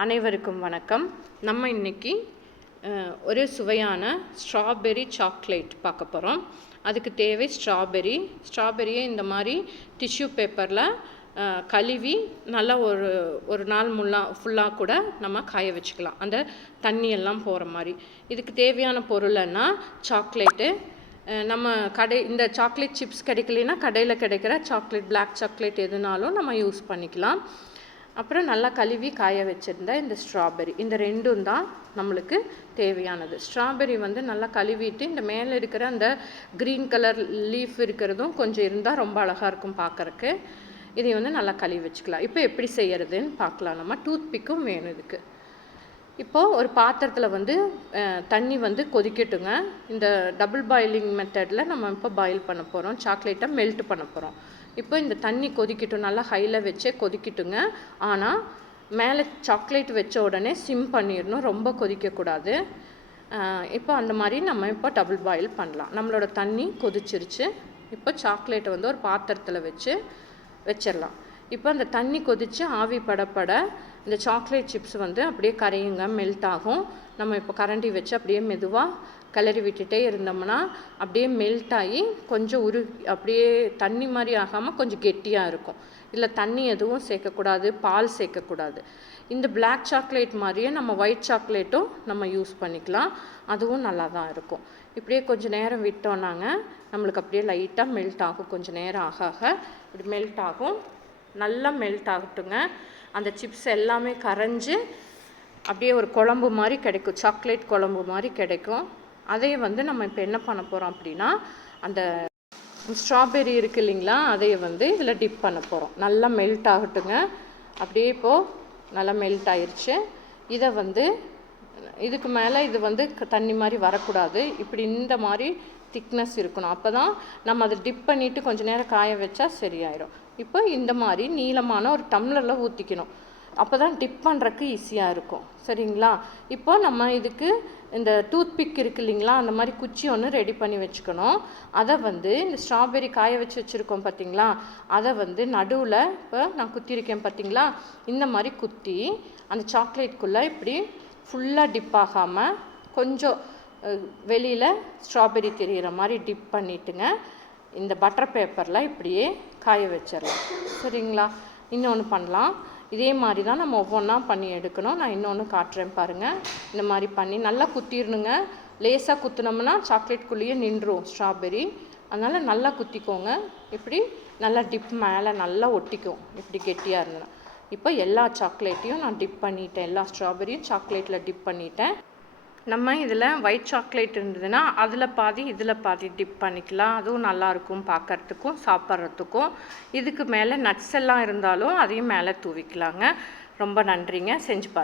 அனைவருக்கும் வணக்கம். நம்ம இன்னைக்கு ஒரு சுவையான ஸ்ட்ராபெரி சாக்லேட் பார்க்க போகிறோம் அதுக்கு தேவை ஸ்ட்ராபெரி ஸ்ட்ராபெரியை இந்த மாதிரி டிஷ்யூ பேப்பரில் கழுவி நல்லா ஒரு ஒரு நாள் முல்லா ஃபுல்லாக கூட நம்ம காய வச்சுக்கலாம். அந்த தண்ணியெல்லாம் போகிற மாதிரி. இதுக்கு தேவையான பொருள்னா சாக்லேட்டு நம்ம கடை இந்த சாக்லேட் சிப்ஸ் கிடைக்கலனா கடையில் கிடைக்கிற சாக்லேட் பிளாக் சாக்லேட் எதுனாலும் நம்ம யூஸ் பண்ணிக்கலாம். அப்புறம் நல்லா கழுவி காய வச்சுருந்த இந்த ஸ்ட்ராபெரி இந்த ரெண்டும் தான் நம்மளுக்கு தேவையானது. ஸ்ட்ராபெரி வந்து நல்லா கழுவிட்டு இந்த மேலே இருக்கிற அந்த க்ரீன் கலர் லீஃப் இருக்கிறதும் கொஞ்சம் இருந்தால் ரொம்ப அழகாக இருக்கும் பார்க்கறக்கு இதை வந்து நல்லா கழுவி வச்சுக்கலாம். இப்போ எப்படி செய்யறதுன்னு பார்க்கலாம் நம்ம டூத் பிக்கும் வேணும் இதுக்கு. இப்போது ஒரு பாத்திரத்தில் வந்து தண்ணி வந்து கொதிக்கட்டுங்க. இந்த டபுள் பாயிலிங் மெத்தடில் நம்ம இப்போ பாயில் பண்ண போகிறோம் சாக்லேட்டை மெல்ட் பண்ண போகிறோம் இப்போ இந்த தண்ணி கொதிக்கட்டும். நல்லா ஹையில் வச்சே கொதிக்கட்டுங்க. ஆனால் மேலே சாக்லேட் வச்ச உடனே சிம் பண்ணிடணும். ரொம்ப கொதிக்கக்கூடாது. இப்போ அந்த மாதிரி நம்ம இப்போ டபுள் பாயில் பண்ணலாம். நம்மளோட தண்ணி கொதிச்சிருச்சு. இப்போ சாக்லேட்டை வந்து ஒரு பாத்திரத்தில் வச்சு வச்சிடலாம். இப்போ அந்த தண்ணி கொதித்து ஆவி படப்பட இந்த சாக்லேட் சிப்ஸ் வந்து அப்படியே கரையுங்க மெல்ட் ஆகும். நம்ம இப்போ கரண்டி வச்சு அப்படியே மெதுவாக கிளறி விட்டுட்டே இருந்தோம்னா அப்படியே மெல்ட் ஆகி கொஞ்சம் உரு அப்படியே தண்ணி மாதிரி ஆகாமல் கொஞ்சம் கெட்டியாக இருக்கும். இல்லை தண்ணி எதுவும் சேர்க்கக்கூடாது பால் சேர்க்கக்கூடாது. இந்த பிளாக் சாக்லேட் மாதிரியே நம்ம ஒயிட் சாக்லேட்டும் நம்ம யூஸ் பண்ணிக்கலாம். அதுவும் நல்லா தான் இருக்கும். இப்படியே கொஞ்சம் நேரம் விட்டோம்னாங்க நம்மளுக்கு அப்படியே லைட்டாக மெல்ட் ஆகும். கொஞ்சம் நேரம் ஆக ஆக இப்படி மெல்ட் ஆகும். நல்லா மெல்ட் ஆகட்டுங்க. அந்த சிப்ஸ் எல்லாமே கரைஞ்சி அப்படியே ஒரு குழம்பு மாதிரி கிடைக்கும். சாக்லேட் குழம்பு மாதிரி கிடைக்கும். அதையே வந்து நம்ம இப்போ என்ன பண்ண போகிறோம் அப்படின்னா அந்த ஸ்ட்ராபெரி இருக்கு இல்லைங்களா அதையே வந்து இதில் டிப் பண்ண போகிறோம் நல்லா மெல்ட் ஆகட்டுங்க. அப்படியே இப்போது நல்லா மெல்ட் ஆயிடுச்சு இதை வந்து இதுக்கு மேலே இது வந்து க- தண்ணி மாதிரி வரக்கூடாது. இப்படி இந்த மாதிரி திக்னஸ் இருக்கணும். அப்போ தான் நம்ம அதை டிப் பண்ணிவிட்டு கொஞ்சம் நேரம் காய வச்சா சரியாயிடும் இப்போ இந்த மாதிரி நீளமான ஒரு டம்ளரில் ஊற்றிக்கணும் அப்போ தான் டிப் பண்ணுறக்கு ஈஸியாக இருக்கும். சரிங்களா? இப்போ நம்ம இதுக்கு இந்த டூத் பிக் இருக்கு இல்லைங்களா? அந்த மாதிரி குச்சி ஒன்று ரெடி பண்ணி வச்சுக்கணும். அதை வந்து இந்த ஸ்ட்ராபெரி காய வச்சு வச்சுருக்கோம் பார்த்தீங்களா அதை வந்து நடுவில் இப்போ நான் குத்திருக்கேன் பார்த்தீங்களா இந்த மாதிரி குத்தி அந்த சாக்லேட்குள்ளே இப்படி ஃபுல்லாக டிப் ஆகாமல் கொஞ்சம் வெளியில் ஸ்ட்ராபெரி தெரிகிற மாதிரி டிப் பண்ணிட்டுங்க. இந்த பட்டர் பேப்பரில் இப்படியே காய வச்சிடலாம் சரிங்களா? இன்னொன்று பண்ணலாம். இதே மாதிரி தான் நம்ம ஒவ்வொன்றா பண்ணி எடுக்கணும். நான் இன்னொன்று காட்டுறேன் பாருங்கள் இந்த மாதிரி பண்ணி நல்லா குத்திடணுங்க லேசாக குத்துனோம்னா சாக்லேட்குள்ளேயே நின்றுடும் ஸ்ட்ராபெரி அதனால் நல்லா குத்திக்கோங்க. இப்படி நல்லா டிப் மேலே நல்லா ஒட்டிக்கும். இப்படி கெட்டியாக இருந்ததுன்னா. இப்போ எல்லா சாக்லேட்டையும் நான் டிப் பண்ணிட்டேன். எல்லா ஸ்ட்ராபெரியும் சாக்லேட்டில் டிப் பண்ணிட்டேன். நம்ம இதில் ஒயிட் சாக்லேட் இருந்ததுன்னா அதில் பாதி இதில் பாதி டிப் பண்ணிக்கலாம். அதுவும் நல்லாயிருக்கும் பார்க்கறதுக்கும் சாப்பிட்றதுக்கும். இதுக்கு மேலே நட்ஸ் எல்லாம் இருந்தாலும் அதையும் மேலே தூவிக்கலாங்க. ரொம்ப நன்றிங்க. செஞ்சு பாருங்கள்